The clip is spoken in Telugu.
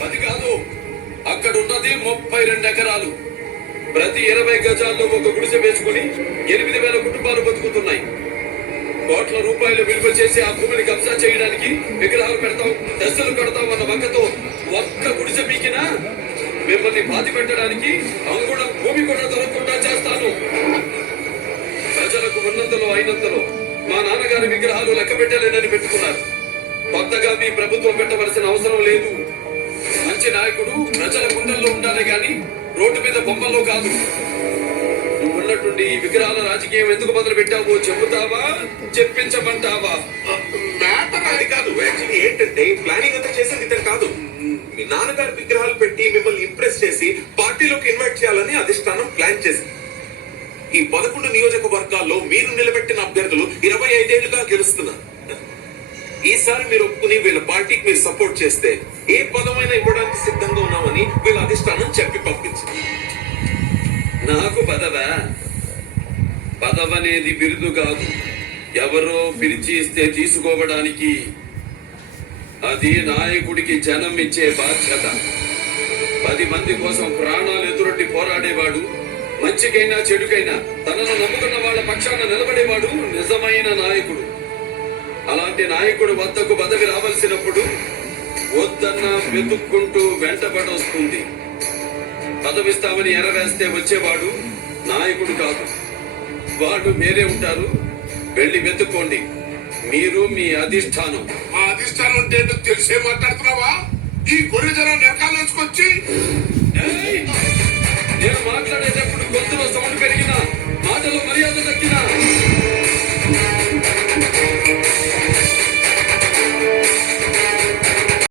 10 కాదు, అక్కడున్నది 32 ఎకరాలు. ప్రతి 20 గజాల్లో ఒక గుడిసె వేసుకుని 8,000 కుటుంబాలు బతుకుతున్నాయి. కోట్ల రూపాయలు విలువ చేసి ఆ భూమిని కబ్జా చేయడానికి విగ్రహాలు పెడతాం, దశలు కడతాం అన్న వంకతో ఒక్క గుడిసె పీకినా మిమ్మల్ని బాధ పెట్టడానికి అంగుళం భూమి కూడా దొరకకుండా చేస్తాను. ప్రజలకు ఉన్నంతలో అయినంతలో మా నాన్నగారి విగ్రహాలు లెక్క పెట్టలేనని పెట్టుకున్నారు. కొత్తగా మీ ప్రభుత్వం పెట్టవలసిన అవసరం లేదు. మంచి నాయకుడు ప్రజల గుండెల్లో ఉండాలి గాని రోడ్డు మీద బొమ్మల్లో కాదు. నువ్వు ఉన్నట్టుండి ఈ విగ్రహాల రాజకీయం ఎందుకు మొదలు పెట్టావో చెబుతావా, చెప్పించమంటావా? మ్యాటర్ అది కాదు. యాక్చువల్లీ ఏంటంటే ప్లానింగ్ అంతా చేసింది ఇతను కాదు. మీ నాన్నగారు విగ్రహాలు పెట్టి మిమ్మల్ని ఇంప్రెస్ చేసి పార్టీలోకి ఇన్వైట్ చేయాలని అధిష్టానం ప్లాన్ చేసింది. ఈ 11 నియోజకవర్గాల్లో మీరు నిలబెట్టిన అభ్యర్థులు 25 ఏళ్లుగా గెలుస్తున్నారు. ఈసారి మీరు ఒప్పుకుని వీళ్ళ పార్టీకి మీరు సపోర్ట్ చేస్తే ఏ పదమైనా ఇవ్వడానికి సిద్ధంగా ఉన్నామని వీళ్ళ అధిష్టానం చెప్పి పంపించింది. నాకు పదవా? పదవనేది బిరుదు కాదు, ఎవరో పిలిచి ఇస్తే తీసుకోవడానికి. అది నాయకుడికి జనం ఇచ్చే బాధ్యత. 10 మంది కోసం ప్రాణాలు ఎదురొట్టి పోరాడేవాడు, మంచికైనా చెడుకైనా తనను నమ్ముకున్న వాళ్ళ పక్షాన నిలబడేవాడు నిజమైన నాయకుడు. అలాంటి నాయకుడు వద్దకు పదవి రావాల్సినప్పుడు వద్దన్న వెతుక్కుంటూ వెంటబడొస్తుంది. పదవిస్తామని ఎర్రవేస్తే వచ్చేవాడు నాయకుడు కాదు. వాడు వేరే ఉంటారు, వెళ్ళి వెతుక్కోండి. మీరు మీ అధిష్టానం. మా అధిష్టానం అంటే తెలిసే మాట్లాడుతున్నావా? ఈ గొర్రె జనం వెనకాల వేసుకొచ్చి నేను మాట్లాడేటప్పుడు గొంతులో సౌండ్ పెరిగినా, మాటలో మర్యాద తగ్గినా